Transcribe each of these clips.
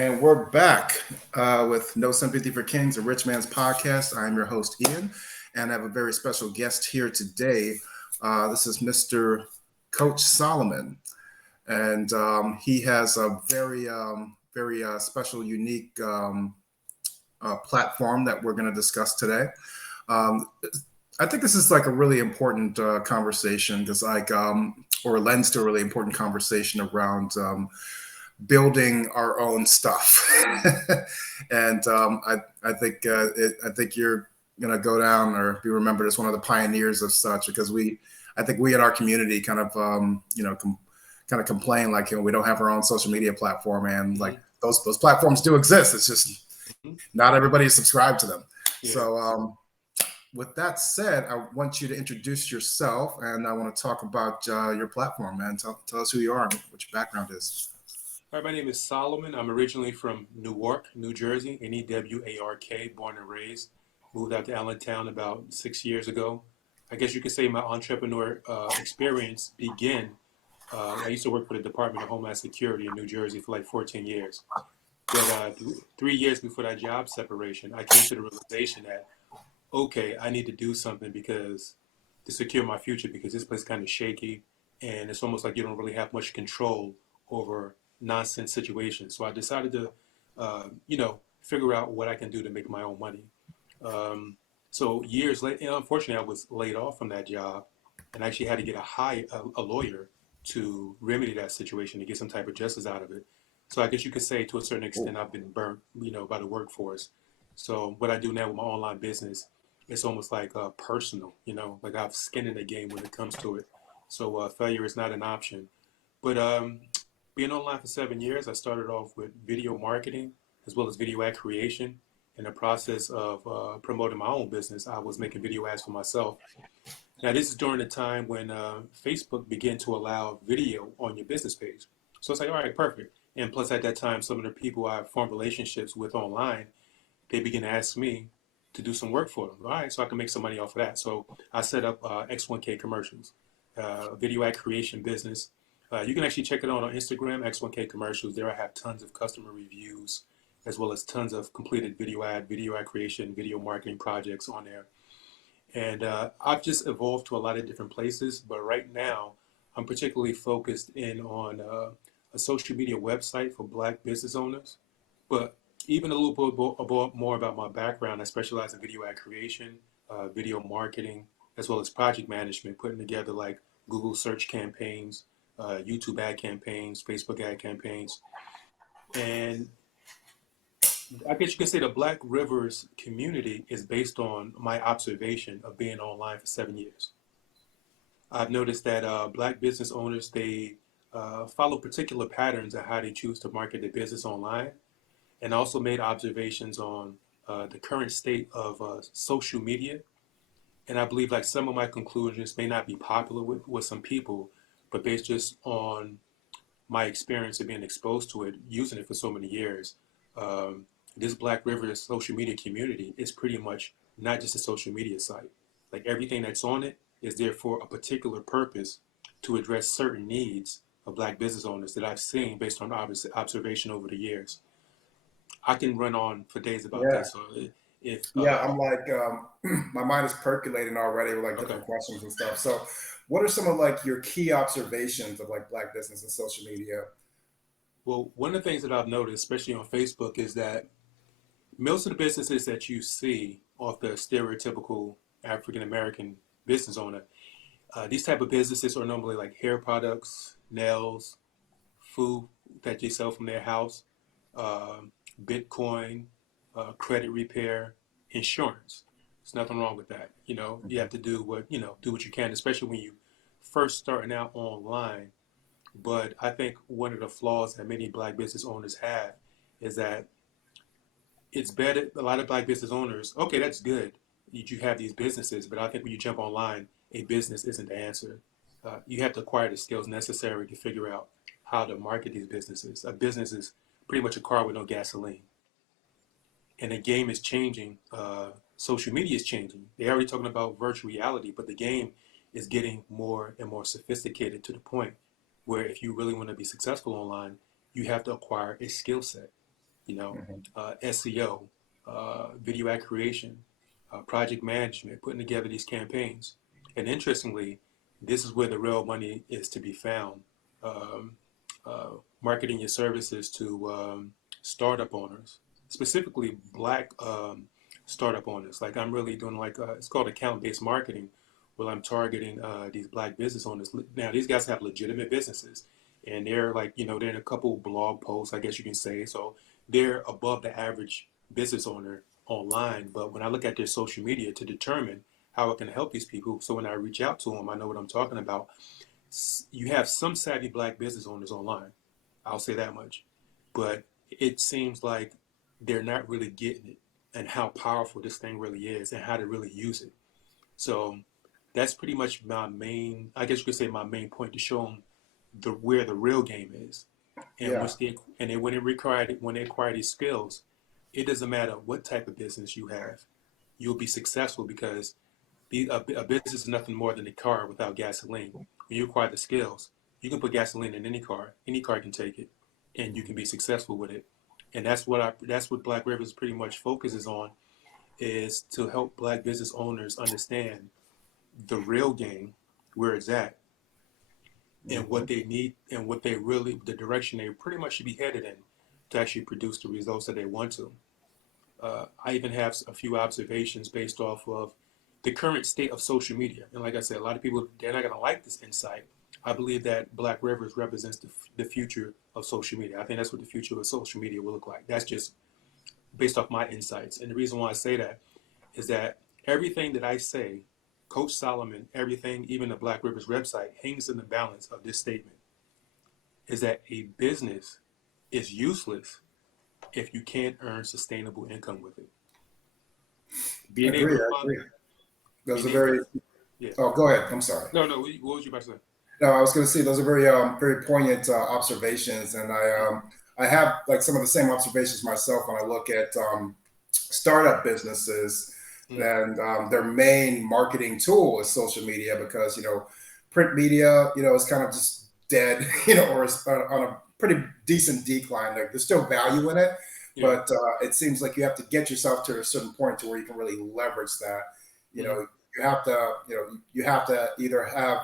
And we're back with No Sympathy for Kings, a Rich Man's podcast. I'm your host, Ian, and I have a very special guest here today. This is Mr. Coach Solomon, and he has a very special, unique platform that we're going to discuss today. Um, I think this is like a really important conversation because, or lends to a really important conversation around building our own stuff. And I think you're going to go down or be remembered as one of the pioneers of such, because I think we in our community kind of kind of complain like, we don't have our own social media platform, and like those platforms do exist. It's just not everybody is subscribed to them. Yeah. So with that said, I want you to introduce yourself, and I want to talk about your platform, man. Tell us who you are and what your background is. All right, my name is Solomon. I'm originally from Newark, New Jersey, Newark, born and raised. Moved out to Allentown about 6 years ago. I guess you could say my entrepreneur experience began. I used to work for the Department of Homeland Security in New Jersey for like 14 years. But 3 years before that job separation, I came to the realization that, okay, I need to do something to secure my future, because this place is kind of shaky, and it's almost like you don't really have much control over nonsense situations. So I decided to, figure out what I can do to make my own money. So years later, unfortunately, I was laid off from that job, and I actually had to get a lawyer to remedy that situation, to get some type of justice out of it. So I guess you could say, to a certain extent, I've been burnt, by the workforce. So what I do now with my online business, it's almost like personal, like I've skin in the game when it comes to it. So failure is not an option. But being online for 7 years, I started off with video marketing as well as video ad creation. In the process of promoting my own business, I was making video ads for myself. Now, this is during the time when Facebook began to allow video on your business page. So it's like, all right, perfect. And plus, at that time, some of the people I formed relationships with online, they began to ask me to do some work for them. All right, so I can make some money off of that. So I set up X1K Commercials, video ad creation business. You can actually check it out on Instagram, X1K Commercials. There I have tons of customer reviews, as well as tons of completed video ad creation, video marketing projects on there. And I've just evolved to a lot of different places, but right now I'm particularly focused in on a social media website for Black business owners. But even a little bit more about my background, I specialize in video ad creation, video marketing, as well as project management, putting together like Google search campaigns, YouTube ad campaigns, Facebook ad campaigns. And I guess you could say the Black Rivers community is based on my observation of being online for 7 years. I've noticed that Black business owners, they follow particular patterns of how they choose to market their business online, and also made observations on the current state of social media. And I believe like some of my conclusions may not be popular with some people, but based just on my experience of being exposed to it, using it for so many years, this Black River social media community is pretty much not just a social media site. Like everything that's on it is there for a particular purpose, to address certain needs of Black business owners that I've seen based on observation over the years. I can run on for days about this. So I'm like, my mind is percolating already with like different questions and stuff. So what are some of like your key observations of like Black business and social media? Well, one of the things that I've noticed, especially on Facebook, is that most of the businesses that you see off the stereotypical African-American business owner, these type of businesses are normally like hair products, nails, food that they sell from their house, Bitcoin, credit repair, insurance. There's nothing wrong with that. You have to do what you can, especially when you first starting out online. But I think one of the flaws that many Black business owners have is that it's better. A lot of Black business owners, okay, that's good. You have these businesses, but I think when you jump online, a business isn't the answer. You have to acquire the skills necessary to figure out how to market these businesses. A business is pretty much a car with no gasoline. And the game is changing. Social media is changing. They're already talking about virtual reality, but the game is getting more and more sophisticated, to the point where if you really want to be successful online, you have to acquire a skill set. Mhm. SEO, video ad creation, project management, putting together these campaigns. And interestingly, this is where the real money is to be found. Um, uh, Marketing your services to startup owners, specifically Black startup owners. Like I'm really doing it's called account-based marketing, where I'm targeting these Black business owners. Now these guys have legitimate businesses, and they're they're in a couple blog posts, I guess you can say. So they're above the average business owner online. But when I look at their social media to determine how it can help these people, so when I reach out to them, I know what I'm talking about. You have some savvy Black business owners online. I'll say that much. But it seems like they're not really getting it and how powerful this thing really is and how to really use it. So that's pretty much my main, I guess you could say my main point, to show them where the real game is. And Yeah. once they and then when they acquire these skills, it doesn't matter what type of business you have, you'll be successful because a business is nothing more than a car without gasoline. When you acquire the skills, you can put gasoline in any car can take it, and you can be successful with it. And that's what Black Rivers pretty much focuses on, is to help Black business owners understand the real game, where it's at, and Mhm. what they need, and what they really, the direction they pretty much should be headed in to actually produce the results that they want to. I even have a few observations based off of the current state of social media. And like I said, a lot of people, they're not going to like this insight. I believe that Black Rivers represents the future of social media. I think that's what the future of social media will look like. That's just based off my insights. And the reason why I say that is that everything that I say, Coach Solomon, everything, even the Black Rivers website, hangs in the balance of this statement, is that a business is useless if you can't earn sustainable income with it. Being able Agree. to I fund, agree. Those being are able to, very. yeah. Oh, go ahead. I'm sorry. No, no. What was you about to say? No, I was going to say those are very poignant observations, and I have like some of the same observations myself when I look at startup businesses, Mm, and their main marketing tool is social media because print media is kind of just dead, or is on a pretty decent decline. Like there's still value in it, yeah. but it seems like you have to get yourself to a certain point to where you can really leverage that. You Mm-hmm. know, you have to either have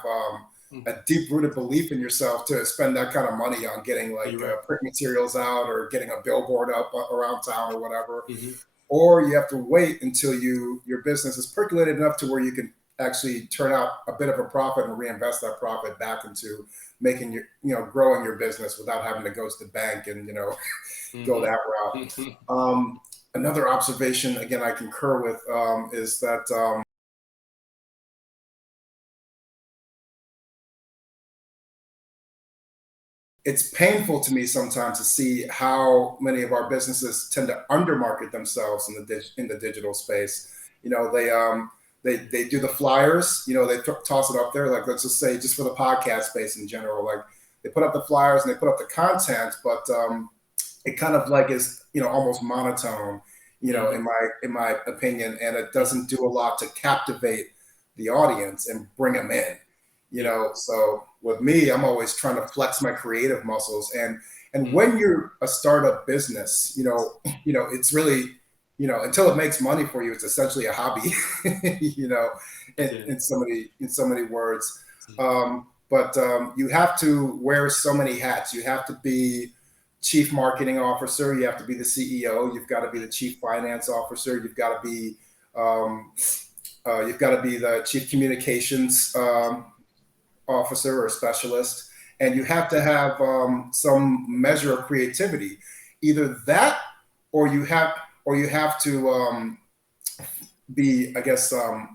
Mm. a deep rooted belief in yourself to spend that kind of money on getting like You're right. print materials out or getting a billboard up around town or whatever, Mm-hmm. or you have to wait until your business is percolated enough to where you can actually turn out a bit of a profit and reinvest that profit back into making growing your business without having to go to the bank and go that route. Mm-hmm. Another observation, again, I concur with, is that it's painful to me sometimes to see how many of our businesses tend to undermarket themselves in the digital space. They do the flyers. They toss it up there. Like let's just say, just for the podcast space in general, like they put up the flyers and they put up the content, but it kind of like is almost monotone. Mm-hmm. In my opinion, and it Mm-hmm. doesn't do a lot to captivate the audience and bring them in. Yeah. So with me, I'm always trying to flex my creative muscles, and Mm-hmm. when you're a startup business, it's really, until it makes money for you, it's essentially a hobby. you know Yeah. in so many words. But you have to wear so many hats. You have to be chief marketing officer, you have to be the CEO, you've got to be the chief finance officer, um, you've got to be the chief communications officer or specialist, and you have to have some measure of creativity. Either that, or you have to be, I guess,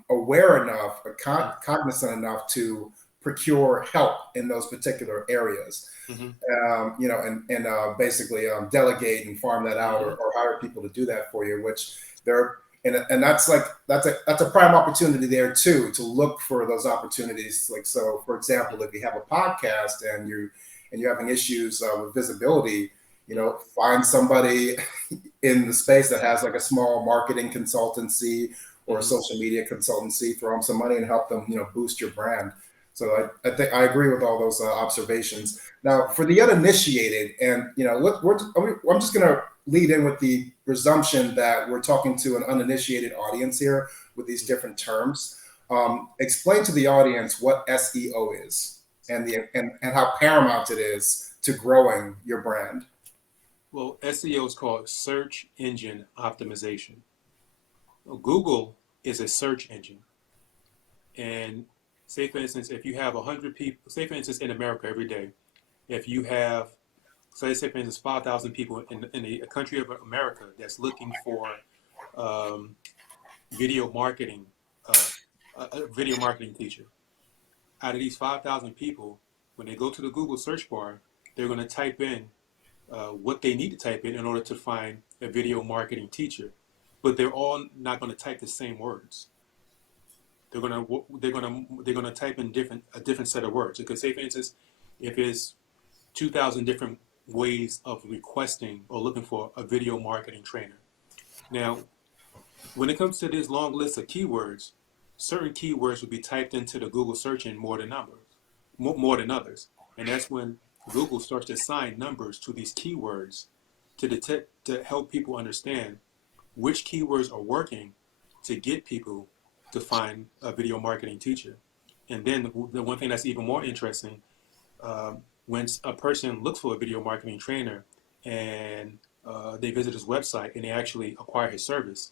aware enough, or cognizant enough to procure help in those particular areas. Mm-hmm. And basically delegate and farm that out, Mm-hmm. or hire people to do that for you, which they're and that's a prime opportunity there too, to look for those opportunities. Like, so for example, if you have a podcast and you're having issues with visibility, find somebody in the space that has like a small marketing consultancy or a Mm-hmm. social media consultancy, throw them some money and help them boost your brand. So I think I agree with all those observations. Now, for the uninitiated, and I'm just going to lead in with the presumption that we're talking to an uninitiated audience here with these different terms. Explain to the audience what SEO is and how paramount it is to growing your brand. Well, SEO is called search engine optimization. Well, Google is a search engine. And say, for instance, if you have 100 people, say, for instance, in America every day, if you have, say, for instance, 5,000 people in a country of America that's looking for um, video marketing, a video marketing teacher, out of these 5,000 people, when they go to the Google search bar, they're going to type in what they need to type in order to find a video marketing teacher. But they're all not going to type the same words. They're gonna type in a different set of words. It could say, for instance, if it's 2,000 different ways of requesting or looking for a video marketing trainer. Now, when it comes to this long list of keywords, certain keywords will be typed into the Google search engine more than others, and that's when Google starts to assign numbers to these keywords to detect to help people understand which keywords are working to get people to find a video marketing teacher. And then the one thing that's even more interesting, when a person looks for a video marketing trainer and they visit his website and they actually acquire his service,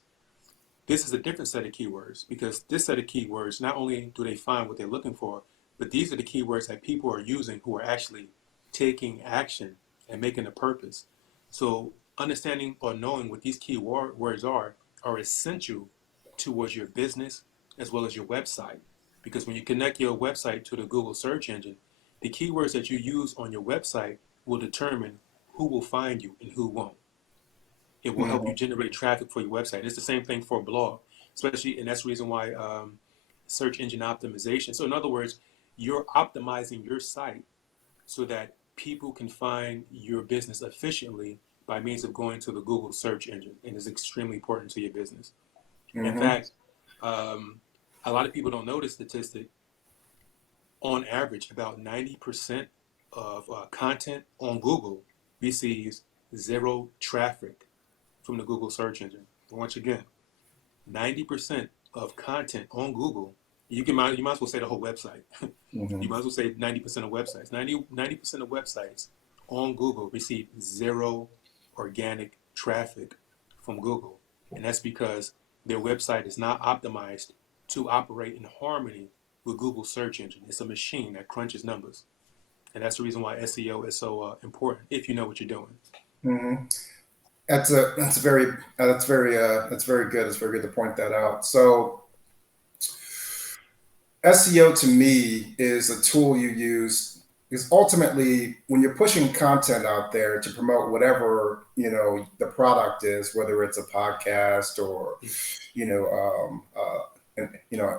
this is a different set of keywords because this set of keywords, not only do they find what they're looking for, but these are the keywords that people are using who are actually taking action and making a purpose. So understanding or knowing what these key words are essential towards your business as well as your website. Because when you connect your website to the Google search engine, the keywords that you use on your website will determine who will find you and who won't. It will help you Mhm. generate traffic for your website. It's the same thing for a blog, especially, and that's the reason why search engine optimization. So in other words, you're optimizing your site so that people can find your business efficiently by means of going to the Google search engine, and it's extremely important to your business. In Mhm. fact, um, a lot of people don't know this statistic. On average, about 90% of content on Google receives zero traffic from the Google search engine. Once again, 90% of content on Google, you might as well say the whole website. You Mhm. might as well say 90% of websites. 90% of websites on Google receive zero organic traffic from Google. And that's because their website is not optimized to operate in harmony with Google's search engine. It's a machine that crunches numbers. And that's the reason why SEO is so important if you know what you're doing. Mhm. That's very good. It's very good to point that out. So SEO to me is a tool you use because ultimately when you're pushing content out there to promote whatever the product is, whether it's a podcast or you know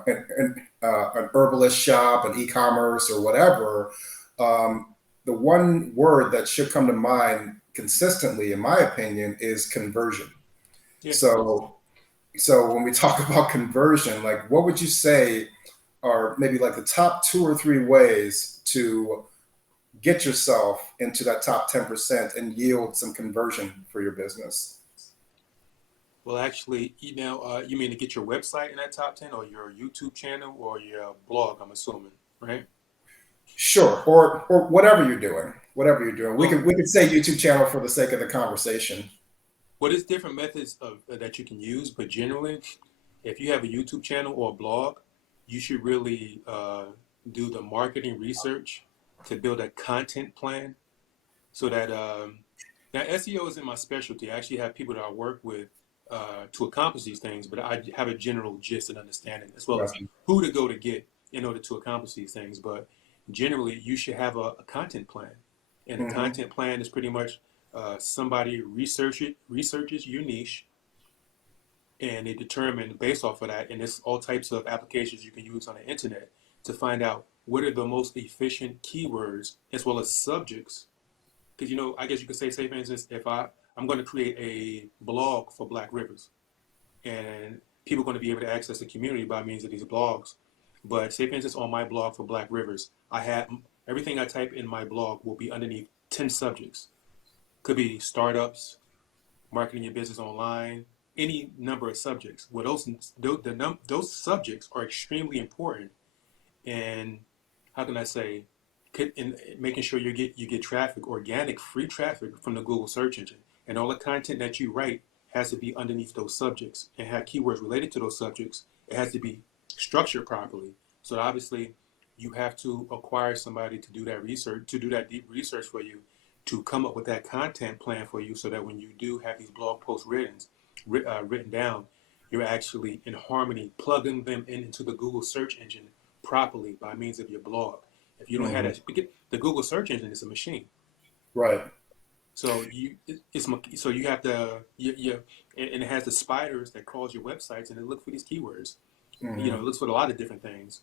an herbalist shop, an e-commerce or whatever, the one word that should come to mind consistently, in my opinion, is conversion. Yeah. So when we talk about conversion, like what would you say are maybe like the top 2 or 3 ways to get yourself into that top 10% and yield some conversion for your business? Well, actually, you mean to get your website in that top 10 or your YouTube channel or your blog, I'm assuming, right? Sure, or whatever you're doing, whatever you're doing. We Well, could we could say YouTube channel for the sake of the conversation. there's different methods that you can use, but generally, if you have a YouTube channel or a blog, you should really do the marketing research to build a content plan so that now SEO isn't my specialty. I actually have people that I work with to accomplish these things, but I have a general gist and understanding as well as Gotcha. who to go to get in order to accomplish these things. But generally, you should have a content plan, and a Hmm. content plan is pretty much somebody researches your niche, and they determine based off of that, and there's all types of applications you can use on the internet to find out what are the most efficient keywords as well as subjects because I guess you could say for instance, if I'm going to create a blog for Black Rivers, and people are going to be able to access the community by means of these blogs. But say for instance, on my blog for Black Rivers, I have everything I type in my blog will be underneath 10 subjects. Could be startups, marketing your business online, any number of subjects. Well, those subjects are extremely important, and how can I say, in making sure you get traffic, organic, free traffic from the Google search engine, and all the content that you write has to be underneath those subjects and have keywords related to those subjects. It has to be structured properly. So obviously, you have to acquire somebody to do that research, to do that deep research for you, to come up with that content plan for you, so that when you do have these blog posts written down, you're actually in harmony, plugging them into the Google search engine properly by means of your blog. If you don't have Hmm. that, the Google search engine is a machine. Right. So you have to and it has the spiders that crawls your websites and it look for these keywords. It Hmm. looks for a lot of different things.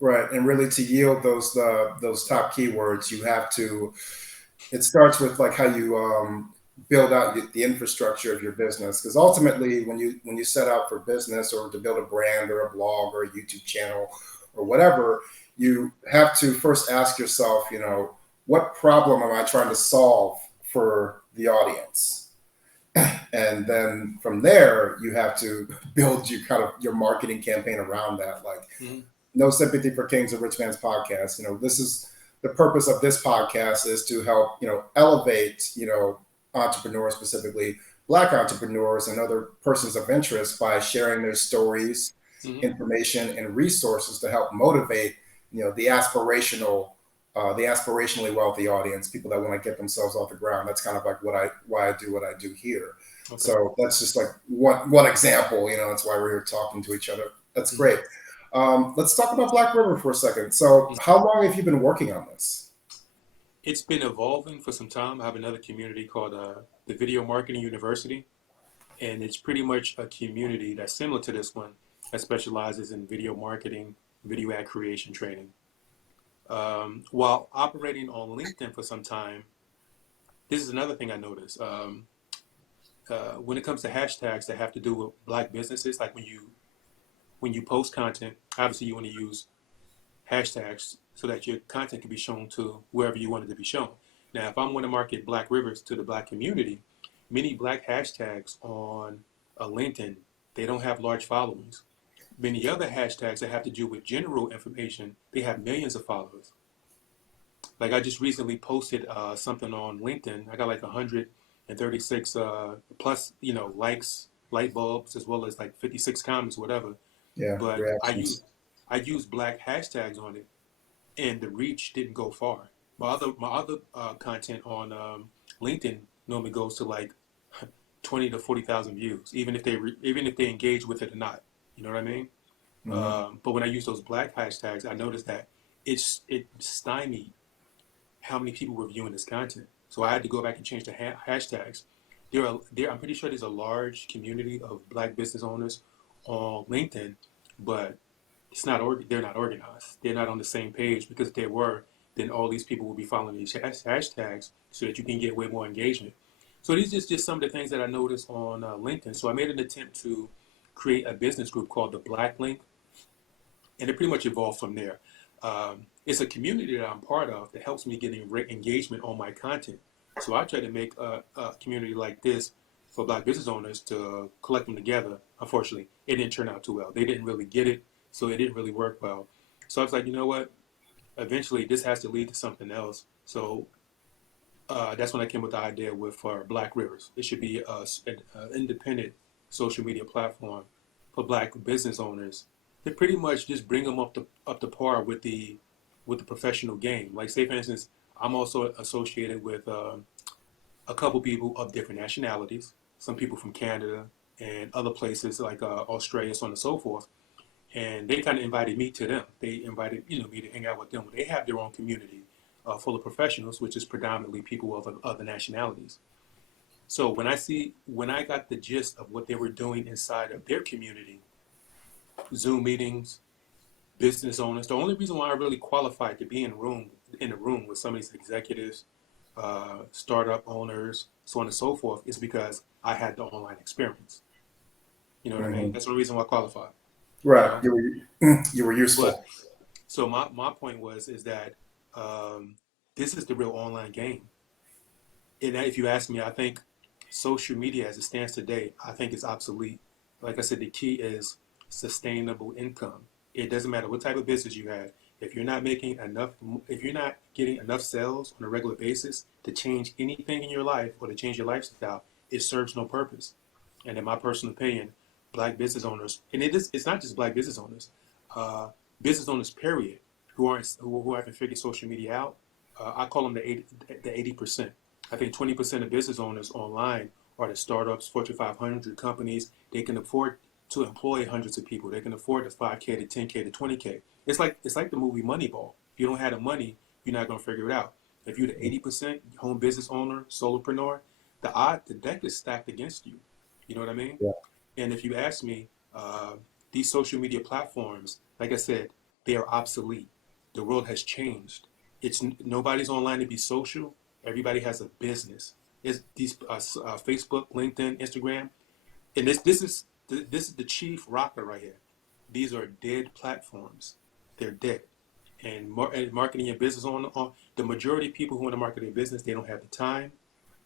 Right. And really, to yield those top keywords, you have to. It starts with like how you build out the infrastructure of your business, because ultimately, when you set out for business or to build a brand or a blog or a YouTube channel or whatever, you have to first ask yourself, what problem am I trying to solve for the audience? And then from there, you have to build your marketing campaign around that. Like, Mm-hmm. no sympathy for Kings of Rich Man's podcast. This is the purpose of this podcast, is to help, elevate, entrepreneurs, specifically Black entrepreneurs and other persons of interest, by sharing their stories, Mm-hmm. information, and resources to help motivate, the aspirationally wealthy audience, people that want to get themselves off the ground. That's kind of like why I do what I do here. Okay. So that's just like one example. That's why we're here talking to each other. That's Mm-hmm. great. Let's talk about Black River for a second. So, how long have you been working on this? It's been evolving for some time. I have another community called the Video Marketing University, and it's pretty much a community that's similar to this one that specializes in video marketing, video ad creation training. While operating on LinkedIn for some time, this is another thing I noticed. When it comes to hashtags that have to do with Black businesses, like when you post content, obviously you want to use hashtags so that your content can be shown to wherever you want it to be shown. Now, if I'm going to market Black Rivers to the Black community, many Black hashtags on LinkedIn, they don't have large followings. Many other hashtags that have to do with general information, they have millions of followers. Like I just recently posted something on LinkedIn. I got like 136 plus, likes, light bulbs, as well as like 56 comments, whatever. Yeah, But reactions. I used Black hashtags on it, and the reach didn't go far. My other content on LinkedIn normally goes to like 20 to 40,000 views, even if they engage with it or not. You know what I mean? Hmm. But when I use those Black hashtags, I noticed that it stymied how many people were viewing this content. So I had to go back and change the hashtags. I'm pretty sure there's a large community of Black business owners on LinkedIn, but they're not organized. They're not on the same page, because if they were, then all these people will be following these hashtags so that you can get way more engagement. So these are just some of the things that I noticed on LinkedIn. So I made an attempt to create a business group called the Black Link, and it pretty much evolved from there. It's a community that I'm part of that helps me get engagement on my content. So I try to make a community like this for Black business owners to collect them together. Unfortunately, it didn't turn out too well. They didn't really get it, so it didn't really work well. So I was like, you know what? Eventually, this has to lead to something else. So that's when I came with the idea with Black Rivers. It should be an independent social media platform for Black business owners to pretty much just bring them up to par with the professional game. Like, say for instance, I'm also associated with a couple people of different nationalities. Some people from Canada and other places like Australia, so on and so forth. And they kind of invited me to them. They invited me to hang out with them. They have their own community full of professionals, which is predominantly people of other nationalities. So when I got the gist of what they were doing inside of their community, Zoom meetings, business owners. The only reason why I really qualified to be in a room with some of these executives, startup owners, so on and so forth, is because I had the online experience. You know what I mean? Hmm. That's the only reason why I qualified. you Right. know. You were But useful. so my point was is that um, this is the real online game. And if you ask me, I think social media as it stands today, I think it's obsolete. Like I said, the key is sustainable income. It doesn't matter what type of business you have. If you're not making enough, if you're not getting enough sales on a regular basis to change anything in your life or to change your lifestyle, it serves no purpose. And in my personal opinion, black business owners, and it's not just black uh, business owners, period, who haven't figured social media out. I call them the 80%. I think 20% of business owners online are the startups, Fortune 500 companies. They can afford to employ hundreds of people. They can afford the 5K to 10K to 20K. It's like the movie Moneyball. If you don't have the money, you're not going to figure it out. If you're the 80% home business owner, solopreneur, the deck is stacked against you. You know what I mean? Yeah. And if you ask me, these social media platforms, like I said, they are obsolete. The world has changed. It's nobody's online to be social. Everybody has a business. It's these Facebook, LinkedIn, Instagram, and this is the chief rocker right here. These are dead platforms. They're dead. And marketing your business on the majority of people who want to market their business, they don't have the time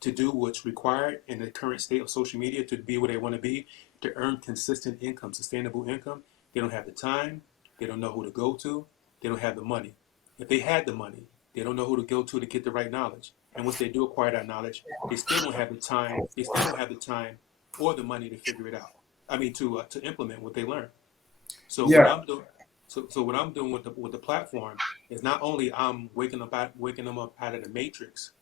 to do what's required in the current state of social media to be where they want to be, to earn consistent income, sustainable income. They don't have the time. They don't know who to go to. They don't have the money. If they had the money, they don't know who to go to get the right knowledge. And once they do acquire that knowledge, they still don't have the time. They still don't have the time or the money to figure it out. I mean, to implement what they learn. So what Yeah. I'm doing, so what I'm doing with the platform is not only I'm waking them up out of the matrix,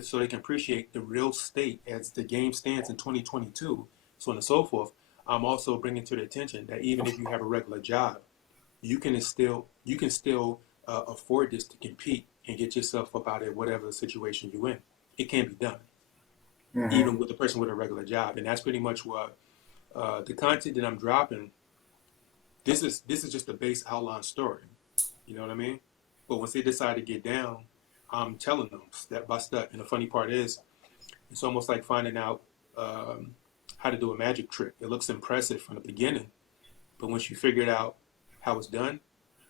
so they can appreciate the real state as the game stands in 2022, so on and so forth. I'm also bringing to the attention that even if you have a regular job, you can still afford this to compete and get yourself up out of whatever situation you're in. It can be done, Hmm. even with a person with a regular job, and that's pretty much what the content that I'm dropping. This is just a base outline story. You know what I mean? But once they decide to get down, I'm telling them step by step. And the funny part is, it's almost like finding out um, how to do a magic trick. It looks impressive from the beginning, but once you figure it out how it's done,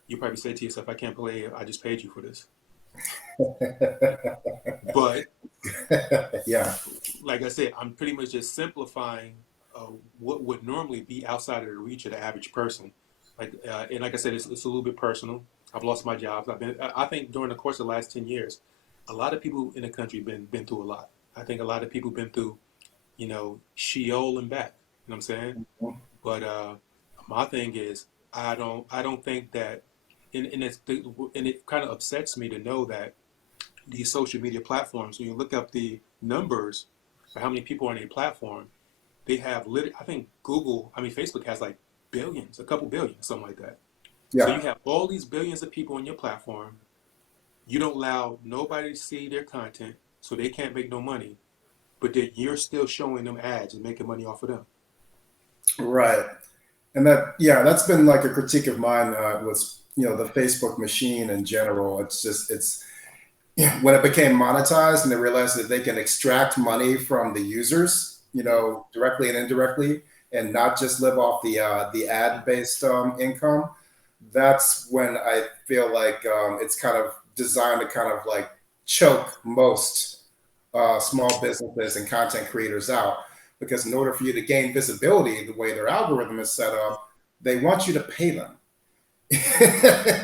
you probably say to yourself, "I can't believe I just paid you for this." But Yeah. like I said, I'm pretty much just simplifying what would normally be outside of the reach of the average person. And like I said, it's a little bit personal. I've lost my jobs. I think during the course of the last 10 years, a lot of people in the country been through a lot. I think a lot of people been through, Sheol and back. You know what I'm saying? But my thing is, I don't think that, and it kind of upsets me to know that these social media platforms, when you look up the numbers for how many people are on a platform, they have I think Facebook has like billions, a couple billion, something like that. So Yeah. you have all these billions of people on your platform. You don't allow nobody to see their content, so they can't make no money. But then you're still showing them ads and making money off of them. Right. And that, yeah, that's been like a critique of mine with, the Facebook machine in general. It's just, it's, when it became monetized and they realized that they can extract money from the users, Mm-hmm. directly and indirectly, and not just live off the ad based income. That's when I feel like it's kind of designed to kind of like choke most small businesses and content creators out. Because in order for you to gain visibility, the way their algorithm is set up, they want you to pay them.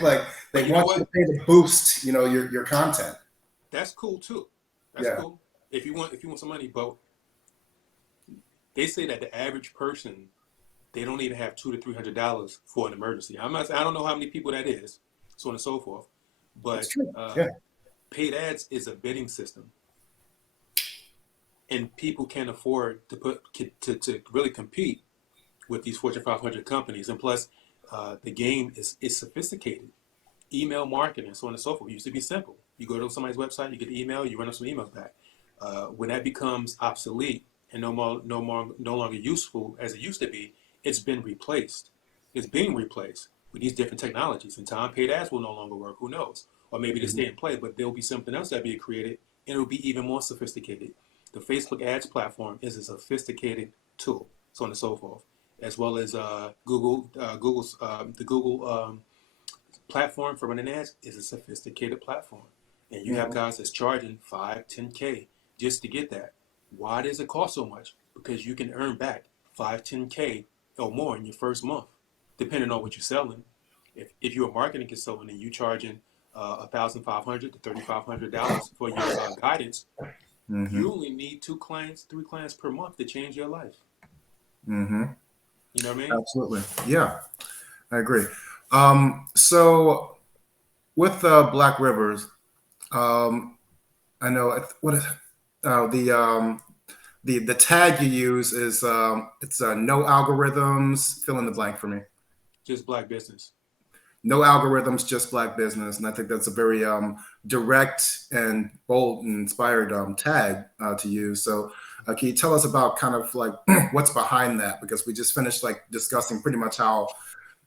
Like they But you know want you what? to pay to boost, your content. That's cool too. That's Yeah. cool. If you want some money, but they say that the average person, they don't even have $200 to $300 for an emergency. I don't know how many people that is, so on and so forth. It's But true. Yeah. paid ads is a bidding system, and people can't afford to really compete with these Fortune 500 companies. And plus, the game is sophisticated. Email marketing, so on and so forth. It used to be simple. You go to somebody's website, you get the email, you run up some emails back. When that becomes obsolete and no longer useful as it used to be, it's been replaced. It's being replaced with these different technologies. And time paid ads will no longer work. Who knows? Or maybe they Mhm. stay in play, but there'll be something else that be created, and it'll be even more sophisticated. The Facebook ads platform is a sophisticated tool, so on and so forth. as well as the Google platform for running ads is a sophisticated platform, and you have Mhm. guys that's charging 5, 10K just to get that. Why does it cost so much? Because you can earn back 5, 10K or more in your first month, depending on what you're selling. If you're a marketing consultant and you're charging $1,500 to $3,500 for your guidance, Mhm. you only need 2 clients, 3 clients per month to change your life. Mhm. You know what I mean? Absolutely. Yeah, I agree. So with Black Rivers, um, I know what is the tag you use is it's no algorithms. Fill in the blank for me. Just black business. No algorithms, just black business, and I think that's a very direct and bold and inspired tag to use. So, can you tell us about kind of like what's behind that? Because we just finished like discussing pretty much how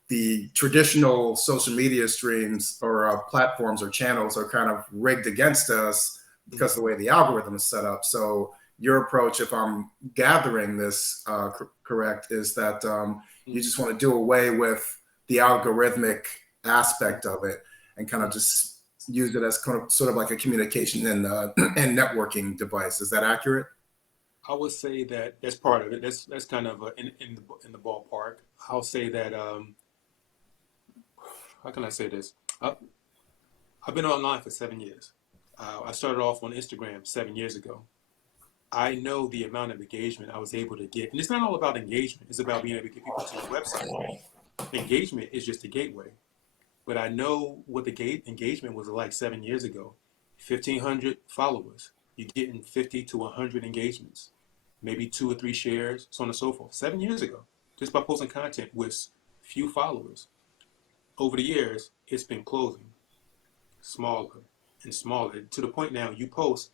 the traditional social media streams or platforms or channels are kind of rigged against us because of the way the algorithm is set up. So your approach, if I'm gathering this correct, is that you Mm-hmm. just want to do away with the algorithmic aspect of it and kind of Mm-hmm. just use it as kind of sort of like a communication and networking device. Is that accurate? I would say that that's part of it. That's kind of in the ballpark. I'll say that how can I say this? I, I've been online for 7 years. I started off on Instagram 7 years ago. I know the amount of engagement I was able to get, and it's not all about engagement. It's about being able to get people to your website. Engagement is just a gateway, but I know what the gate engagement was like 7 years ago. 1,500 followers, you're getting 50 to 100 engagements, maybe 2 or 3 shares, so on and so forth. 7 years ago, just by posting content with few followers. Over the years, it's been closing smaller and smaller to the point now you post,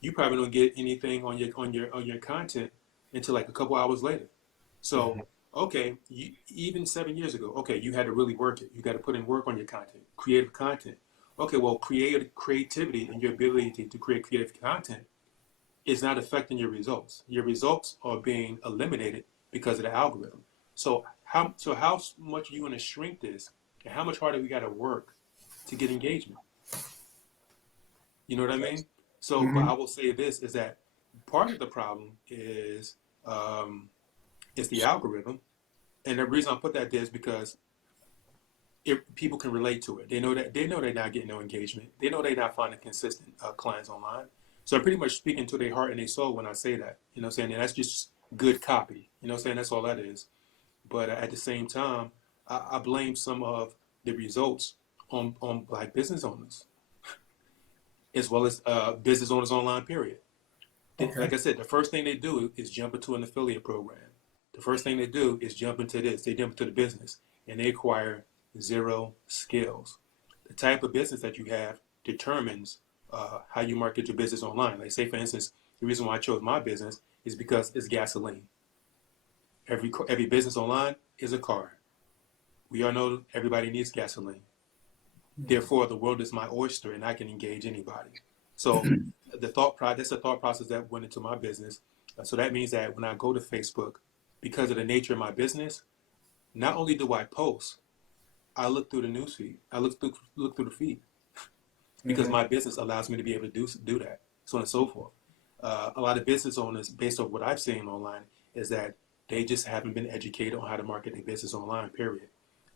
you probably don't get anything on your content until like a couple hours later. So okay, even 7 years ago, okay, you had to really work it. You got to put in work on your content, creative content. Okay, well, creativity and your ability to create creative content is not affecting your results. Your results are being eliminated because of the algorithm. So how much are you going to shrink this, and how much harder we got to work to get engagement? You know what I mean? So, but I Mm-hmm. will say this is that part of the problem um, is the algorithm, and the reason I put that there is because people can relate to it. They know they're not getting no engagement. They know they're not finding consistent clients online. So I'm pretty much speaking to their heart and their soul when I say that. You know what I'm saying? And that's just good copy. You know what I'm saying? That's all that is. But at the same time, I blame some of the results on black business owners as well as business owners online. Period. Okay. Like I said, the first thing they do is jump into an affiliate program. The first thing they do is jump into this. They jump into the business and they acquire zero skills. The type of business that you have determines how you market your business online. Like, say, for instance, the reason why I chose my business is because it's gasoline. Every business online is a car. We all know everybody needs gasoline. Therefore, the world is my oyster, and I can engage anybody. So, that's the thought process that went into my business. So that means that when I go to Facebook, because of the nature of my business, not only do I post, I look through the newsfeed. I look through the feed because Mm-hmm. my business allows me to be able to do that, so on and so forth. A lot of business owners, based on what I've seen online, is that they just haven't been educated on how to market their business online. Period.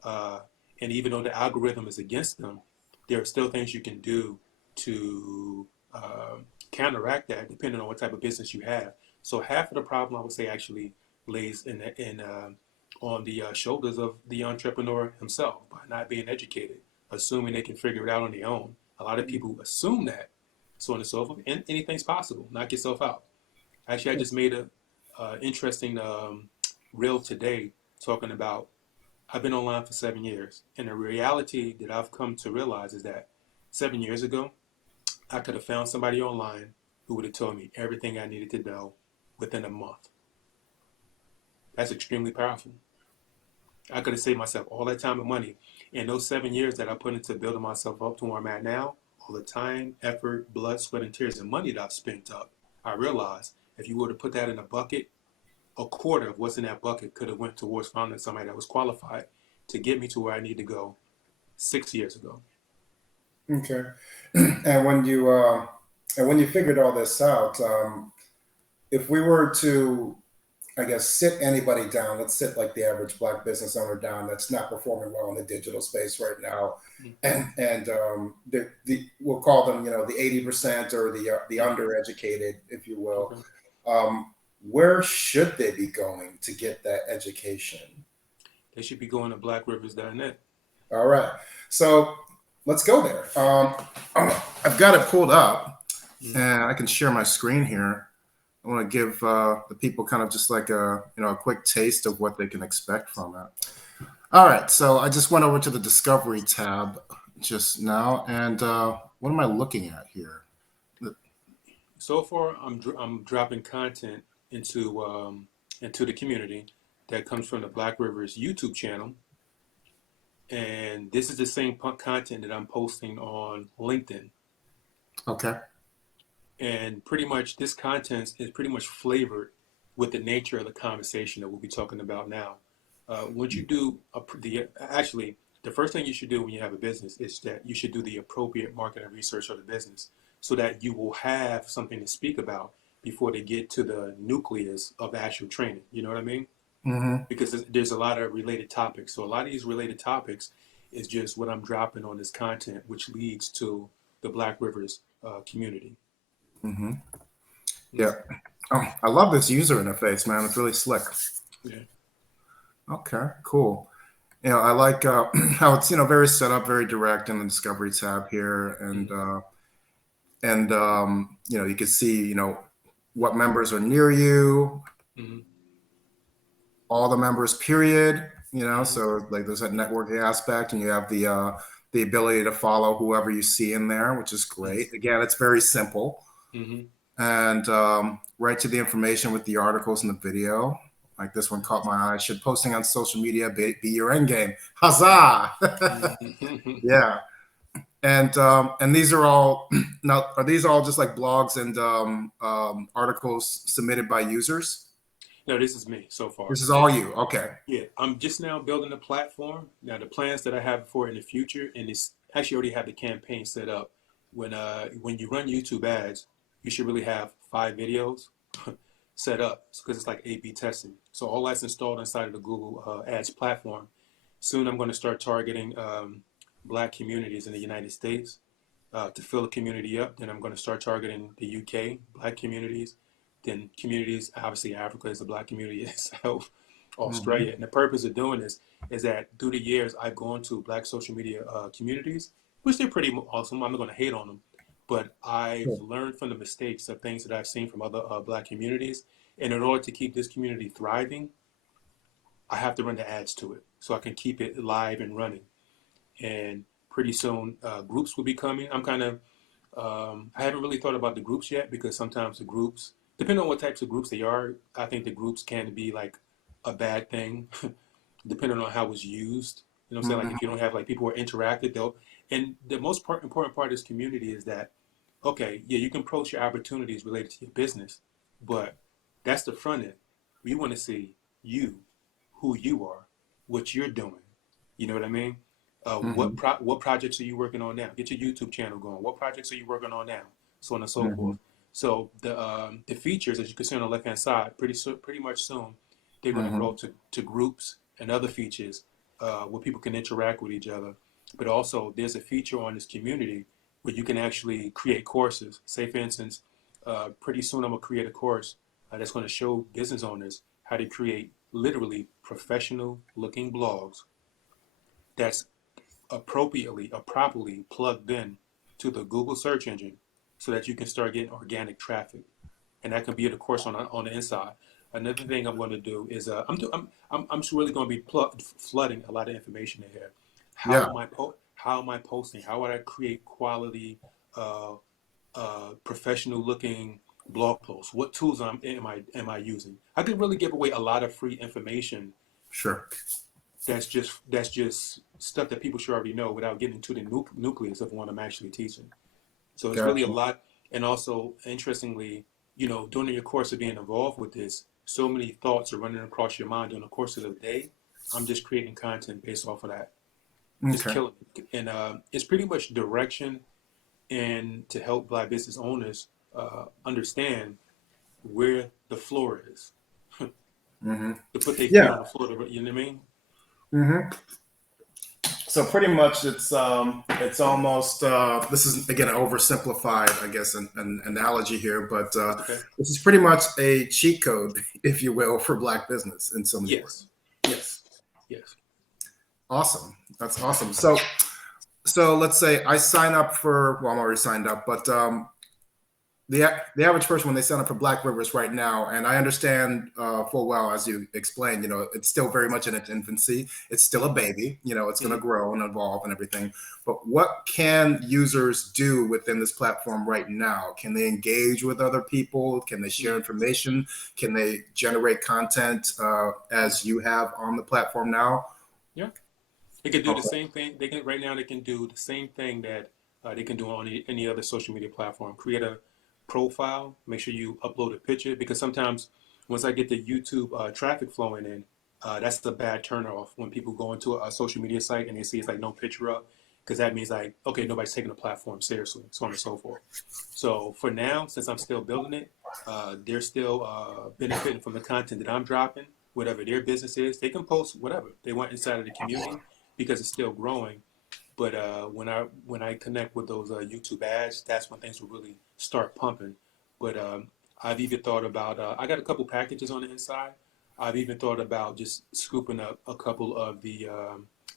Uh, and even though the algorithm is against them, there are still things you can do to counteract that, depending on what type of business you have. So half of the problem, I would say, actually lays on the shoulders of the entrepreneur himself by not being educated, assuming they can figure it out on their own. A lot of people assume that, so on and so forth, and anything's possible. Knock yourself out. Actually, I just made a interesting reel today talking about I've been online for 7 years, and the reality that I've come to realize is that 7 years ago, I could have found somebody online who would have told me everything I needed to know within a month. That's extremely powerful. I could have saved myself all that time and money. And those 7 years that I put into building myself up to where I'm at now, all the time, effort, blood, sweat, and tears and money that I've spent up, I realized if you were to put that in a bucket, a quarter of what's in that bucket could have went towards finding somebody that was qualified to get me to where I need to go 6 years ago. Okay. And when you figured all this out, if we were to, I guess, sit anybody down, let's sit like the average black business owner down that's not performing well in the digital space right now, and we'll call them, the 80% or the undereducated, if you will. Okay. Where should they be going to get that education? They should be going to blackrivers.net. All right, so let's go there. I've got it pulled up, Mm-hmm. and I can share my screen here. I want to give the people kind of just like a quick taste of what they can expect from it. All right, so I just went over to the Discovery tab just now, and what am I looking at here? So far, I'm dropping content into the community that comes from the Black Rivers YouTube channel, and this is the same content that I'm posting on LinkedIn. Okay. And pretty much this content is pretty much flavored with the nature of the conversation that we'll be talking about now. Once you do the first thing you should do when you have a business is that you should do the appropriate market and research of the business so that you will have something to speak about before they get to the nucleus of actual training. You know what I mean? Mm-hmm. Because there's a lot of related topics. So a lot of these related topics is just what I'm dropping on this content, which leads to the Black Rivers community. Mm-hmm. Mm. Yeah. Oh, I love this user interface, man. It's really slick. Yeah. Okay, cool. I like how it's very set up, very direct in the Discovery tab here, and you can see what members are near you, Mm-hmm. all the members, period. Mm-hmm. So like there's that networking aspect, and you have the ability to follow whoever you see in there, which is great. Again, it's very simple, Mm-hmm. and right to the information with the articles and the video. Like this one caught my eye. Should posting on social media be your end game? Huzzah! Mm-hmm. Yeah. And these are all now. Are these all just like blogs and articles submitted by users? No, this is me so far. This is all you. Okay. Yeah, I'm just now building a platform. Now the plans that I have for in the future, and it's actually already have the campaign set up. When you run YouTube ads, you should really have 5 videos set up because it's like A/B testing. So all that's installed inside of the Google Ads platform. Soon I'm going to start targeting Black communities in the United States to fill the community up. Then I'm going to start targeting the UK Black communities. Then communities, obviously Africa is a Black community itself, Mm-hmm. Australia. And the purpose of doing this is that through the years I've gone to Black social media communities, which they're pretty awesome. I'm not going to hate on them, but I've Cool. learned from the mistakes of things that I've seen from other Black communities. And in order to keep this community thriving, I have to run the ads to it so I can keep it live and running. And pretty soon, groups will be coming. I haven't really thought about the groups yet because sometimes the groups, depending on what types of groups they are, I think the groups can be like a bad thing, depending on how it's used. You know what I'm saying? Like Mm-hmm. if you don't have like people who are interactive, and the most important part of this community is that, okay, yeah, you can post your opportunities related to your business, but that's the front end. We want to see you, who you are, what you're doing. You know what I mean? Mm-hmm. What projects are you working on now? Get your YouTube channel going. What projects are you working on now? So on and so Mm-hmm. forth. So the features, as you can see on the left hand side, pretty much soon they're going to Mm-hmm. grow to groups and other features where people can interact with each other. But also, there's a feature on this community where you can actually create courses. Say, for instance, pretty soon I'm going to create a course that's going to show business owners how to create literally professional looking blogs that's appropriately or properly plugged in to the Google search engine so that you can start getting organic traffic. And that can be the course on the inside. Another thing I'm going to do is I'm just really going to be flooding a lot of information in here. Yeah. How am I posting? How would I create quality, professional looking blog posts? What tools am I using? I could really give away a lot of free information Sure. that's just stuff that people should already know without getting to the nucleus of what I'm actually teaching. So it's really a Gotcha. lot. And also, interestingly, during your course of being involved with this, so many thoughts are running across your mind during the course of the day. I'm just creating content based off of that, just Okay. killing it. And it's pretty much direction and to help Black business owners understand where the floor is, Hmm. to put their feet Yeah. on the floor. You know what I mean? Hmm. So pretty much it's almost this is again an oversimplified, I guess, an analogy here, but That's okay. this is pretty much a cheat code, if you will, for Black business in so many words. Yes, yes, yes. Awesome. That's awesome. So let's say I sign up for, well, I'm already signed up, but the average person when they sign up for Black Rivers right now, and I understand full well as you explained, it's still very much in its infancy. It's still a baby. It's going to Hmm. grow and evolve and everything. But what can users do within this platform right now? Can they engage with other people? Can they share Hmm. information? Can they generate content as you have on the platform now? Yeah. They can do the Okay. same thing. They can right now. They can do the same thing that they can do on any other social media platform. Create a profile. Make sure you upload a picture because sometimes once I get the YouTube traffic flowing in, that's a bad turnoff when people go into a social media site and they see it's like no picture up because that means like okay nobody's taking the platform seriously, so on and so forth. So for now, since I'm still building it, they're still benefiting from the content that I'm dropping. Whatever their business is, they can post whatever they want inside of the community because it's still growing. But when I connect with those YouTube ads, that's when things will really start pumping. But I've even thought about I got a couple packages on the inside. I've even thought about just scooping up a couple of the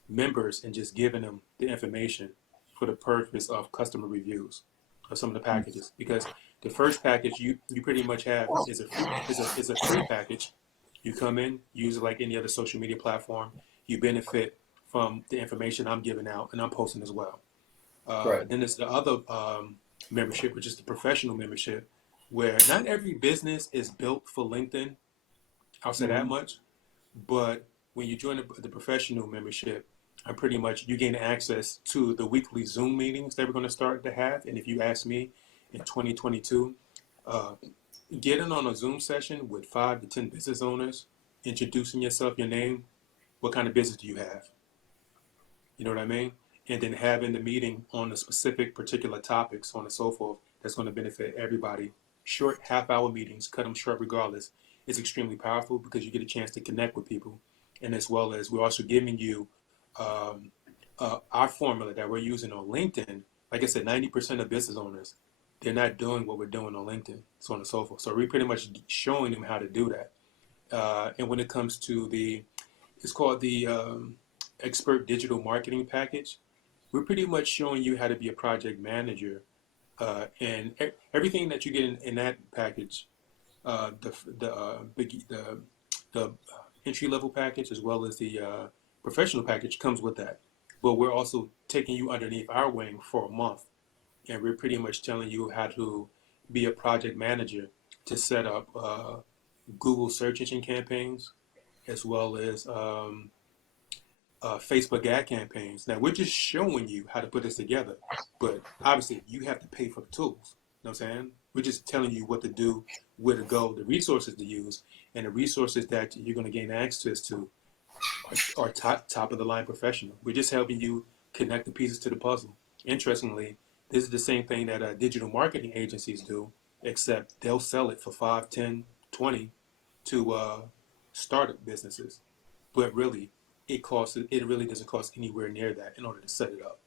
members and just giving them the information for the purpose of customer reviews of some of the packages. Because the first package you pretty much have is a free package. You come in, use it like any other social media platform. You benefit from the information I'm giving out and I'm posting as well. Right. Then there's the other membership, which is the professional membership, where not every business is built for LinkedIn. I'll say that Hmm. much. But when you join the professional membership, I'm pretty much you gain access to the weekly Zoom meetings that we're going to start to have. And if you ask me, in 2022, uh, getting on a Zoom session with 5 to 10 business owners, introducing yourself, your name, what kind of business do you have? You know what I mean? And then having the meeting on a specific particular topic, so on and so forth, that's going to benefit everybody. Short half-hour meetings, cut them short regardless, is extremely powerful because you get a chance to connect with people. And as well as we're also giving you um, our formula that we're using on LinkedIn. Like I said, 90% of business owners, they're not doing what we're doing on LinkedIn, so on and so forth. So we're pretty much showing them how to do that. And when it comes to it's called the Expert Digital Marketing Package. We're pretty much showing you how to be a project manager, and everything that you get in that package, the entry level package as well as the professional package comes with that. But we're also taking you underneath our wing for a month, and we're pretty much telling you how to be a project manager to set up Google search engine campaigns as well as Facebook ad campaigns. Now we're just showing you how to put this together, but obviously you have to pay for the tools. You know what I'm saying? We're just telling you what to do, where to go, the resources to use, and the resources that you're going to gain access to are top of the line professional. We're just helping you connect the pieces to the puzzle. Interestingly, this is the same thing that digital marketing agencies do, except they'll sell it for 5, 10, 20 to startup businesses. But really, it really doesn't cost anywhere near that in order to set it up.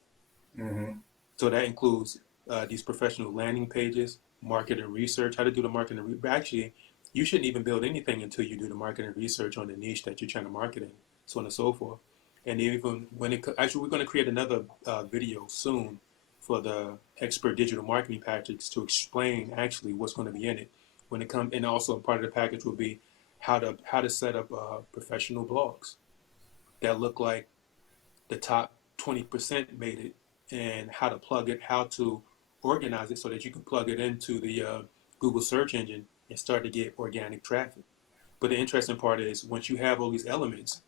Hmm. So that includes these professional landing pages, market and research, how to do the market and but actually, you shouldn't even build anything until you do the market and research on the niche that you're trying to market in, so on and so forth. And even when actually, we're going to create another video soon for the expert digital marketing package to explain actually what's going to be in it when it comes. And also, a part of the package will be how to set up professional blogs that look like the top 20% made it and how to plug it, how to organize it so that you can plug it into the Google search engine and start to get organic traffic. But the interesting part is once you have all these elements,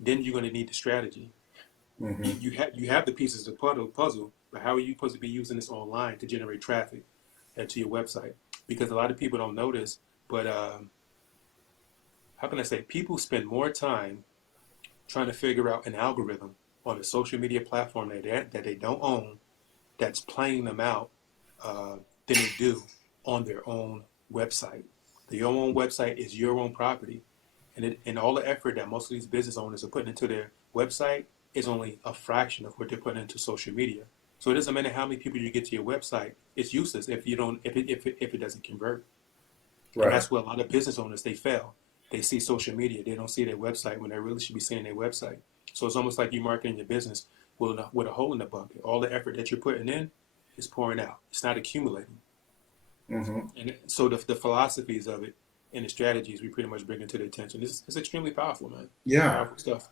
then you're going to need the strategy. You, Hmm. you, have, you have the pieces of the puzzle, but how are you supposed to be using this online to generate traffic to your website? Because a lot of people don't notice, but how can I say, people spend more time trying to figure out an algorithm on a social media platform that they don't own that's playing them out than they do on their own website. Your own website is your own property, and all the effort that most of these business owners are putting into their website is only a fraction of what they're putting into social media. So it doesn't matter how many people you get to your website; it's useless if you don't if it doesn't convert. And Right. that's where a lot of business owners they fail. They see social media, they don't see their website when they really should be seeing their website. So it's almost like you marketing your business with a hole in the bucket. All the effort that you're putting in is pouring out. It's not accumulating. Hmm. And so the philosophies of it and the strategies we pretty much bring into the attention. It's extremely powerful, man. Yeah. Powerful stuff.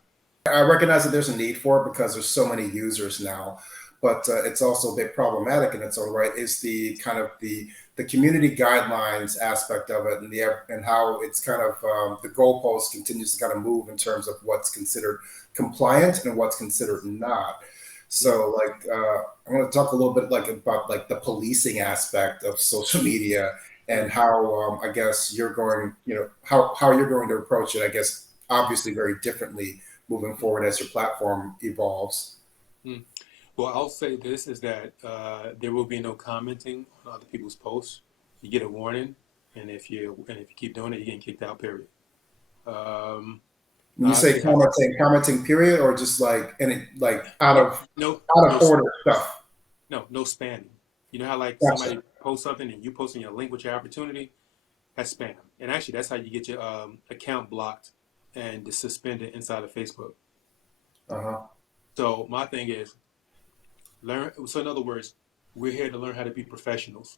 I recognize that there's a need for it because there's so many users now, but it's also a bit problematic in its own right. Is the kind of the community guidelines aspect of it, and the and how it's kind of the goalpost continues to kind of move in terms of what's considered compliant and what's considered not. Yeah. So, like, I want to talk a little bit like about like the policing aspect of social media Mm, and how I guess you're going, how you're going to approach it. I guess obviously very differently moving mm, forward as your platform evolves. mm. Well, I'll say this is that there will be no commenting on other people's posts. You get a warning, and if you keep doing it, you're getting kicked out. Period. Um, When I you say obviously have commenting period, or just like any like no no out no of order stuff. no spamming. You know how like Gotcha. somebody posts something and you posting your link with your opportunity? That's spam. And actually, that's how you get your account blocked and suspended inside of Facebook. Uh huh. So my thing is learn. So in other words, we're here to learn how to be professionals.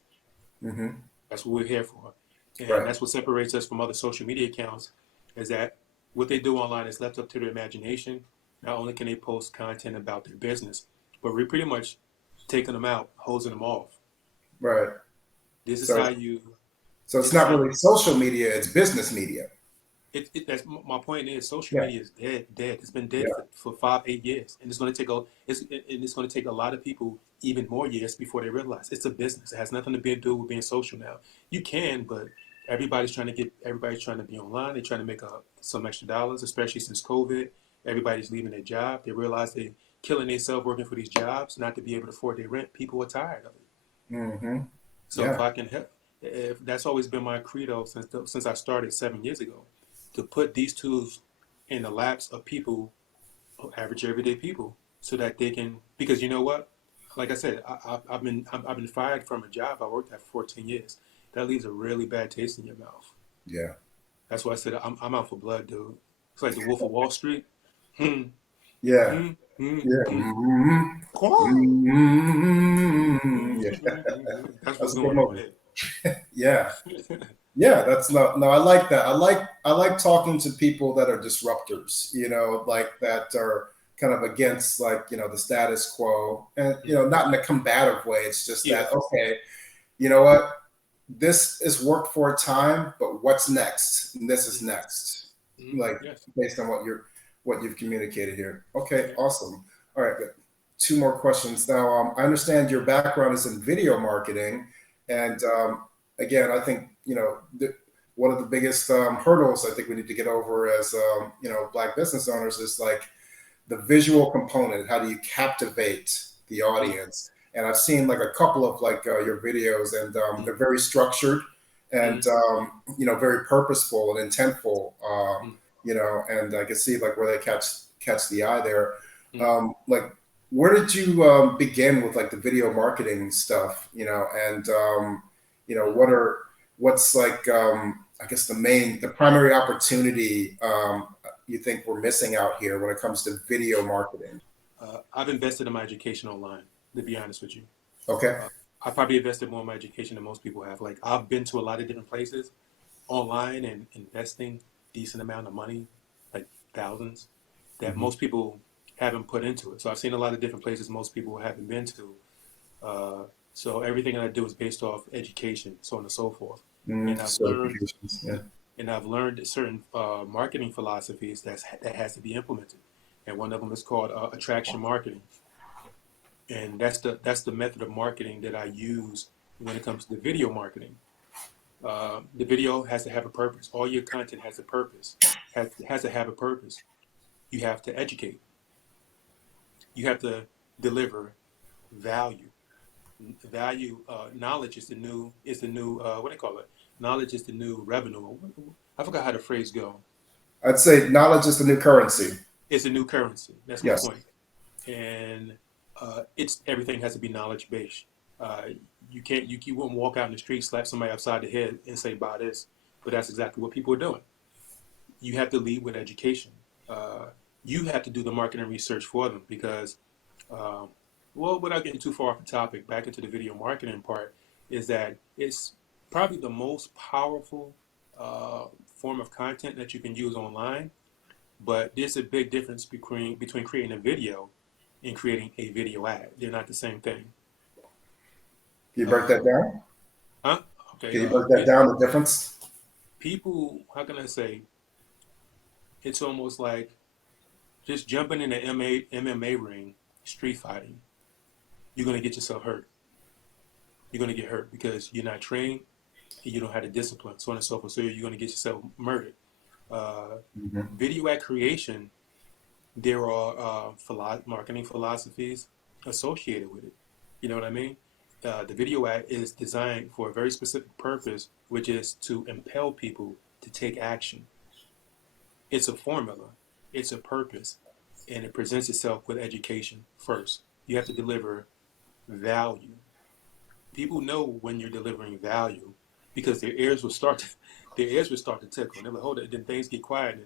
Hmm. That's what we're here for, and Right. that's what separates us from other social media accounts. Is that what they do online is left up to their imagination. Not only can they post content about their business, but we're pretty much taking them out, hosing them off. Right. This is So how you. so it's This is not how really social media; it's business media. that's my point is social Yeah. media is dead. It's been dead Yeah. for 5 8 years, and it's going to take a lot of people even more years before they realize it's a business. It has nothing to do with being social now. You can, but everybody's trying to be online. They're trying to make some extra dollars, especially since COVID. Everybody's leaving their job. They realize they're killing themselves working for these jobs, not to be able to afford their rent. People are tired of it. Hmm. So if Yeah. I can help, if that's always been my credo since I started 7 years ago, to put these tools in the laps of people, average everyday people, so that they can. Because you know what, like I said, I've been fired from a job I worked at for 14 years. That leaves a really bad taste in your mouth. Yeah. That's why I said I'm out for blood, dude. It's like the Wolf of Wall Street. Hmm, Yeah. hmm, hmm, Yeah. hmm. Hmm. Quah! Hmm. Yeah. That's what's That's a good going on movie. here. Yeah. Yeah, that's no, I like that. I like talking to people that are disruptors, like that are kind of against like, the status quo and, not in a combative way. It's just Yeah. that, okay, you know what? This is worked for a time, but what's next? And this is Mm-hmm. next. Mm-hmm. Like Yes. based on what you've communicated here. Okay, Yeah. awesome. All right, good. Two more questions. Now, I understand your background is in video marketing, and again, I think one of the biggest hurdles I think we need to get over as Black business owners is like the visual component. How do you captivate the Mm, audience? And I've seen like a couple of like your videos, and mm, they're very structured and mm, very purposeful and intentful. mm, And I can see like where they catch the eye there. mm, Like, where did you begin with like the video marketing stuff? And mm. what's like I guess the primary opportunity you think we're missing out here when it comes to video marketing? I've invested in my education online, to be honest with you. Okay. Uh, I probably invested more in my education than most people have. Like, I've been to a lot of different places online and investing decent amount of money, like thousands, that Hmm. most people haven't put into it. So I've seen a lot of different places most people haven't been to. Uh, so everything that I do is based off education, so on and so forth. And I've learned Certifications. Yeah. and I've learned certain marketing philosophies that has to be implemented, and one of them is called attraction marketing, and that's the method of marketing that I use when it comes to the video marketing. The video has to have a purpose. All your content has a purpose. Has to have a purpose. You have to educate. You have to deliver value. Value. Knowledge is the new. What do they call it? Knowledge is the new revenue. I forgot how the phrase go. I'd say knowledge is the new currency. It's a new currency. That's my Yes. point. And it's everything has to be knowledge based. Uh, you can't you wouldn't walk out in the street, slap somebody upside the head, and say buy this, but that's exactly what people are doing. You have to lead with education. Uh, you have to do the marketing research for them because, um, well, without getting too far off the topic, back into the video marketing part, is that it's probably the most powerful form of content that you can use online. But there's a big difference between creating a video and creating a video ad. They're not the same thing. Can you break that Uh, down? huh? Okay. Can you break that down, the difference? People, how can I say? It's almost like just jumping in an MMA ring, street fighting. You're gonna get yourself hurt. You're gonna get hurt because you're not trained and you don't have the discipline, so on and so forth. So you're gonna get yourself murdered. Uh, Hmm. Video ad creation, there are marketing philosophies associated with it. You know what I mean? The video ad is designed for a very specific purpose, which is to impel people to take action. It's a formula, it's a purpose, and it presents itself with education first. You have to deliver value. People know when you're delivering value because their ears will start to tickle. And they're like, hold it. Then things get quiet and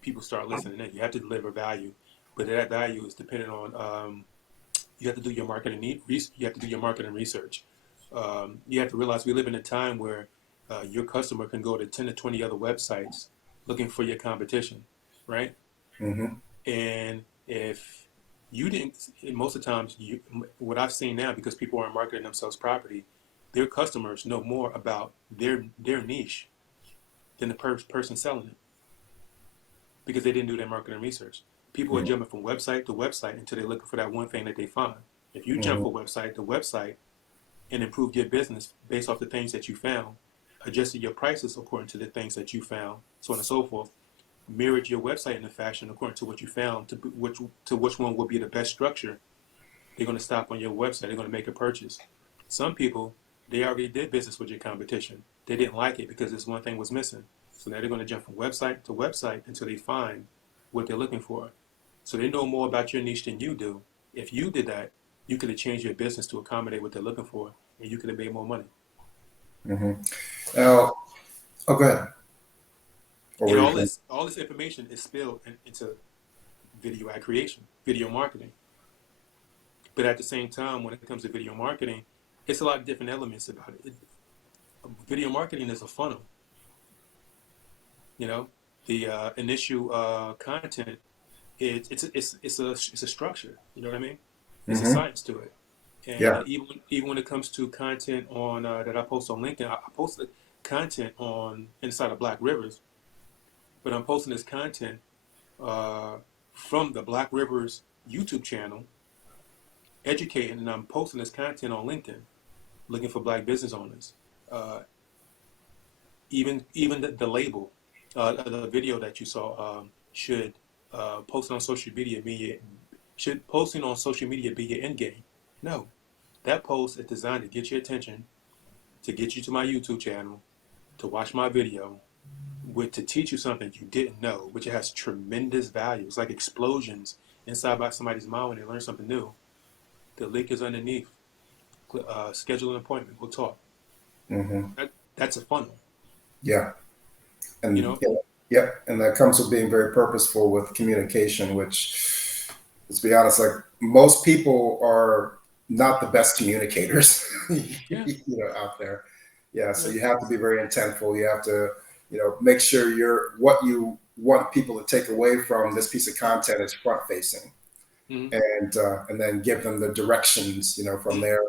people start listening in. You have to deliver value, but that value is dependent on you have to do your marketing you have to do your marketing research. You have to realize we live in a time where your customer can go to 10 to 20 other websites looking for your competition, right? Hmm. And if you didn't, most of the times, what I've seen now, because people aren't marketing themselves properly, their customers know more about their niche than the person selling it because they didn't do their marketing research. People are Hmm. jumping from website to website until they're looking for that one thing that they find. If you jump Hmm. from website to website and improve your business based off the things that you found, adjusted your prices according to the things that you found, so on and so forth, mirrored your website in a fashion according to what you found to which one would be the best structure, they're going to stop on your website. They're going to make a purchase. Some people, they already did business with your competition. They didn't like it because this one thing was missing. So now they're going to jump from website to website until they find what they're looking for. So they know more about your niche than you do. If you did that, you could have changed your business to accommodate what they're looking for, and you could have made more money. Hmm. Now, oh, go ahead. Or And were you all finished? this all this information is spilled into video ad creation, video marketing. But at the same time, when it comes to video marketing, it's a lot of different elements about it. Video marketing is a funnel. You know, the initial content, it's a structure. You know what I mean? It's a Hmm. science to it. And Yeah. even when it comes to content on that I post on LinkedIn, I posted content on inside of Black Rivers, but I'm posting this content uh, from the Black Rivers YouTube channel, educating, and I'm posting this content on LinkedIn, looking for Black business owners. Uh, even the label, the video that you saw should posting on social media should posting on social media be your end game? No, that post is designed to get your attention, to get you to my YouTube channel, to watch my video, with to teach you something you didn't know, which has tremendous value. It's like explosions inside by somebody's mind when they learn something new. The link is underneath. Schedule an appointment. We'll talk. Hmm. That's a funnel. Yeah. You And know. yeah, yeah, and that comes with being very purposeful with communication, which, let's be honest, like most people are not the best communicators, Yeah. out there. Yeah, so Yeah. you have to be very intentful. You have to, make sure what you want people to take away from this piece of content is front facing, Mm-hmm. and then give them the directions, from there.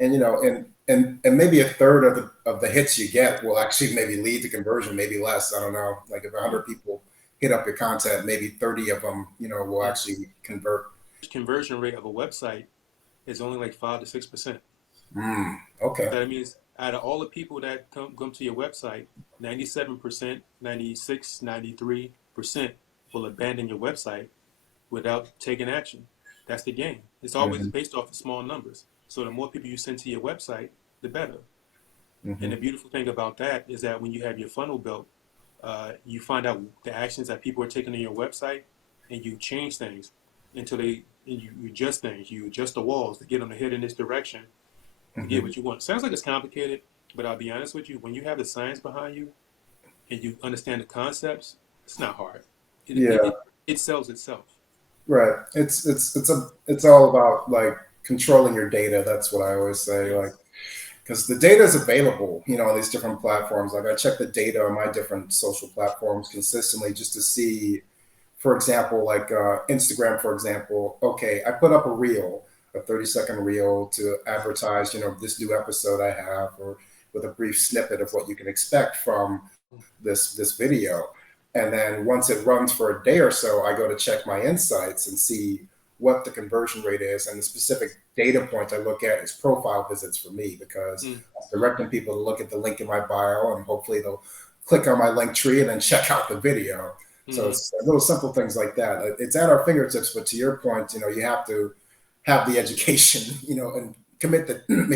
And and maybe a third of the hits you get will actually maybe lead to conversion, maybe less. I don't know. Like if Yeah. 100 people hit up your content, maybe 30 of them, will The actually convert. conversion rate of a website is only like 5 to 6%. Mm, okay. That means out of all the people that come to your website, 97%, 96, 93% will abandon your website without taking action. That's the game. It's always Hmm. based off of small numbers. So the more people you send to your website, the better. And the Hmm. beautiful thing about that is that when you have your funnel built, you find out the actions that people are taking on your website, and you change things until you adjust things. You adjust the walls to get them to head in this direction to get Hmm. what you want. Sounds like it's complicated, but I'll be honest with you. When you have the science behind you and you understand the concepts, it's not hard. It it, Yeah. it, it sells itself. Right. It's all about like controlling your data. That's what I always say. Like, Yes. because the data is available, on these different platforms. Like I check the data on my different social platforms consistently just to see, for example, like Instagram, for example. Okay, I put up a reel, a 30-second reel to advertise, this new episode I have, or with a brief snippet of what you can expect from this video. And then once it runs for a day or so, I go to check my insights and see what the conversion rate is. And the specific data point I look at is profile visits for me, because Mm, I'm directing people to look at the link in my bio, and hopefully they'll click on my link tree and then check out the video. So mm, it's little simple things like that. It's at our fingertips, but to your point, you have to have the education, and make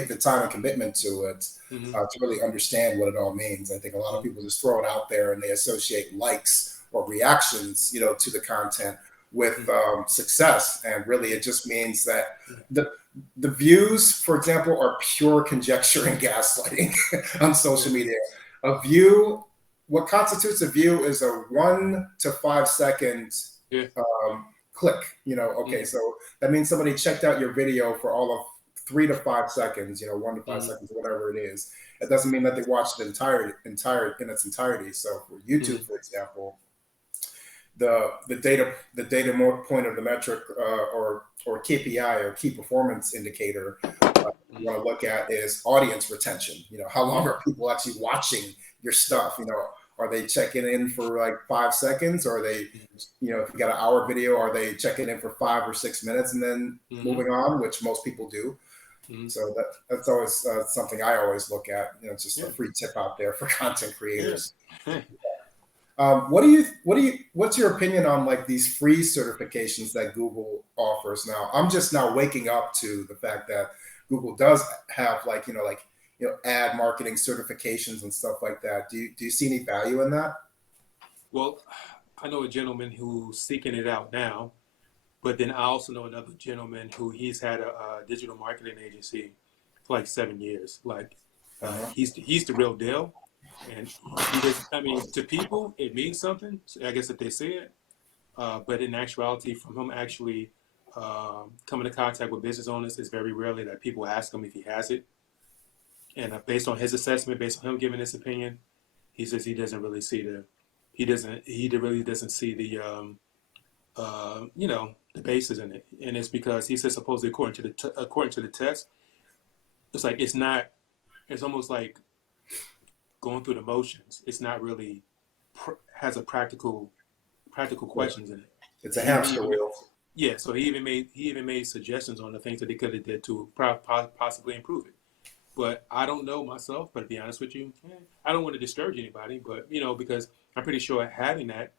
the time and commitment to it, mm, to really understand what it all means. I think a lot of mm, people just throw it out there and they associate likes or reactions, to the content with mm, success, and really it just means that mm. the the views, for example, are pure conjecture and gaslighting on social Yeah. media. A view, what constitutes a view, is a 1 to 5 second Yeah. click. Okay, Mm, so that means somebody checked out your video for all of 3 to 5 seconds, 1 to 5 seconds, mm, whatever it is. It doesn't mean that they watched it entire in its entirety. So for YouTube, mm, for example, the data point of the metric, or KPI, or key performance indicator, you mm, want to look at is audience retention. How long mm, are people actually watching your stuff? Are they checking in for like 5 seconds, or are they, if you got an hour video, are they checking in for 5 or 6 minutes and then mm, moving on, which most people do. mm. So that's always something I always look at. It's just a Yeah. free tip out there for content Yeah. creators. What's your opinion on like these free certifications that Google offers now? I'm just now waking up to the fact that Google does have like, ad marketing certifications and stuff like that. Do you see any value in that? Well, I know a gentleman who's seeking it out now, but then I also know another gentleman who he's had a digital marketing agency for like 7 years. Like, Uh-huh. he's the real deal, and he does. I mean, to people, it means something. I guess if they say it, but in actuality, from him actually coming in contact with business owners, it's very rarely that people ask him if he has it. And based on his assessment, based on him giving his opinion, he says he doesn't really see he really doesn't see the basis in it. And it's because he says supposedly according to the test, it's like it's not. It's almost like going through the motions. It's not really has a practical Yeah. questions in it. It's a And he hamster even wheel. yeah, so he even made suggestions on the things that they could have did to possibly improve it. But I don't know myself. But to be honest with you, I don't want to discourage anybody. But because I'm pretty sure having that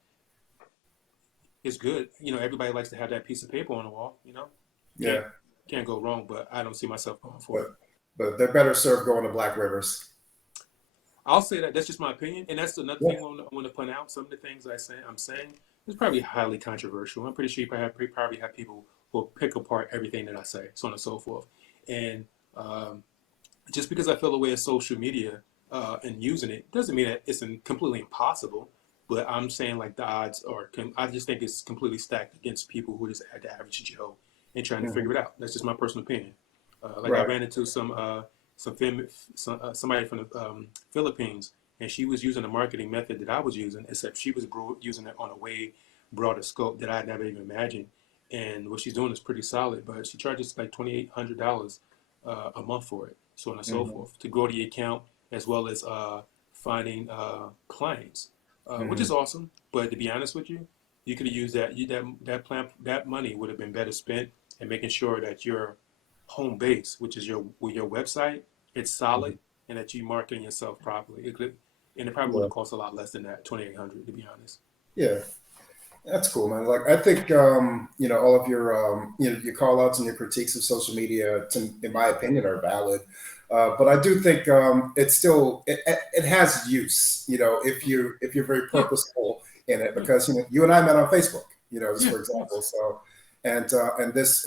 is good. Everybody likes to have that piece of paper on the wall. Can't Yeah, can't go wrong. But I don't see myself going for it. but they're better served going to Black Rivers. I'll say that that's just my opinion, and that's another Yeah. thing I want to point out. Some of the things I'm saying is probably highly controversial. I'm pretty sure probably have people who will pick apart everything that I say, so on and so forth. And um, just because I feel away of social media and using it doesn't mean that it's completely impossible. But I'm saying like the odds are, I just think it's completely stacked against people who just at the average Joe and trying to Mhm. figure it out. That's just my personal opinion. Like I Right. ran into somebody from the Philippines, and she was using the marketing method that I was using, except she was using it on a way broader scope that I had never even imagined. And what she's doing is pretty solid, but she charges like $2,800 a month for it, so on and so Hmm. forth, to grow the account as well as finding clients, which Hmm. is awesome. But to be honest with you, you could have used that money would have been better spent in making sure that your home base, which is your website, it's solid and that you marketing yourself properly. And it probably would Yeah. have cost a lot less than that, 2,800 to be honest. Yeah. That's cool, man. Like I think all of your your call outs and your critiques of social media, in my opinion, are valid. But I do think it's still it has use. If you're very Yeah, purposeful in it, yeah, because you and I met on Facebook. Just yeah, for yeah. example. So and this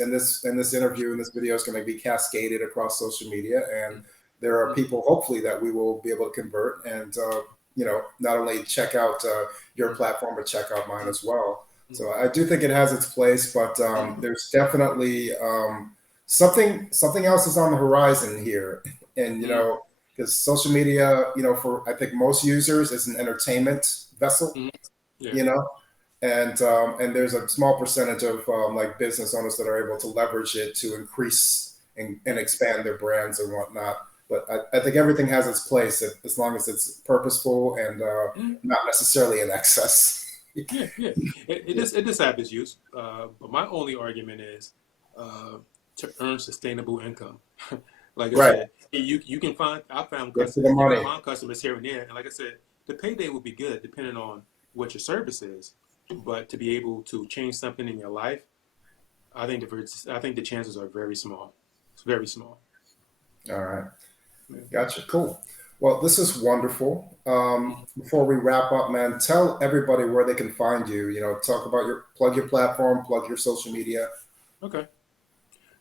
interview and this video is going to be cascaded across social media, and there are Mm-hmm. people hopefully that we will be able to convert and not only check out your platform, but check out mine as well. So I do think it has its place, but there's definitely something else is on the horizon here, and Mm-hmm. because social media, for I think most users is an entertainment vessel, Mm-hmm. Yeah. you know, and there's a small percentage of like business owners that are able to leverage it to increase and expand their brands and whatnot. But I think everything has its place as long as it's purposeful and Mm-hmm. not necessarily in excess. Yeah, yeah. It does have its use, but my only argument is uh, to earn sustainable income. Like I Right. said, you can find I found Get to the customers. You can money. find customers here and there, and like I said, the payday would be good depending on what your service is. But to be able to change something in your life, I think the chances are very small. It's very small. All right. Yeah. Gotcha. Cool. Well, this is wonderful. Mhm. Before we wrap up, man, tell everybody where they can find you. Talk about plug your platform, plug your social media. Okay.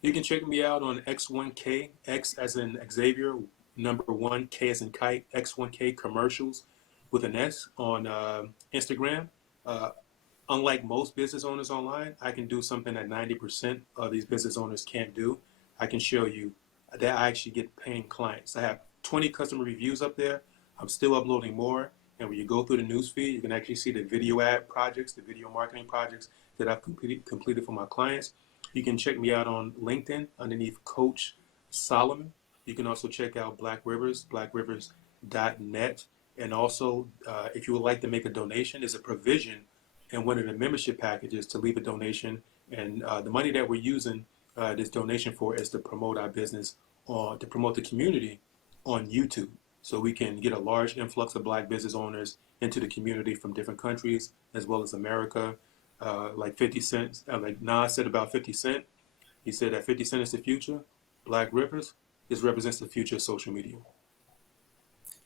You can check me out on X1K, X as in Xavier, number one, K as in kite, X1K commercials with an S on Instagram. Uh, Unlike most business owners online, I can do something that 90% of these business owners can't do. I can show you that I actually get paying clients. I have 20 customer reviews up there. I'm still uploading more. And when you go through the news feed, you can actually see the video ad projects, the video marketing projects that I've completed for my clients. You can check me out on LinkedIn underneath Coach Solomon. You can also check out Black Rivers, blackrivers.net. And also, if you would like to make a donation, there's a provision in one of the membership packages to leave a donation. And the money that we're using this donation for is to promote our business or to promote the community on YouTube. So we can get a large influx of Black business owners into the community from different countries as well as America. Like 50 Cent, like Nas said about 50 Cent, he said that 50 Cent is the future. Black Rivers, this represents the future of social media.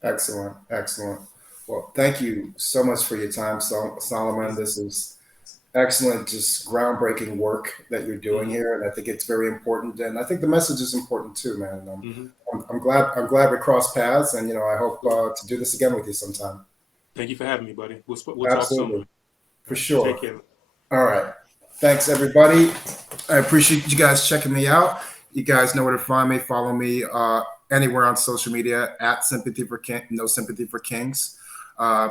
Excellent. Excellent. Well, thank you so much for your time, Solomon. This is excellent, just groundbreaking work that you're doing Mm-hmm. here, and I think it's very important. And I think the message is important too, man. Mm-hmm. I'm glad we crossed paths, and I hope to do this again with you sometime. Thank you for having me, buddy. We'll talk soon, Absolutely, man. All for right. Take sure. care. All right. Thanks, everybody. I appreciate you guys checking me out. You guys know where to find me. Follow me anywhere on social media at Sympathy for King, No Sympathy for Kings.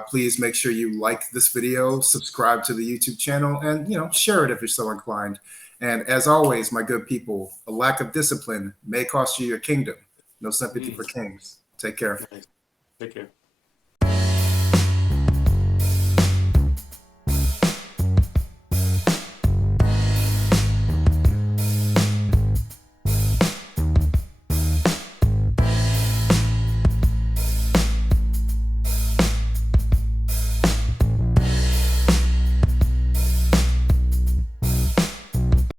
Please make sure you like this video, subscribe to the YouTube channel, and share it if you're so inclined. And as always, my good people, a lack of discipline may cost you your kingdom. No sympathy Mm, for kings. Take care. nice. Take care.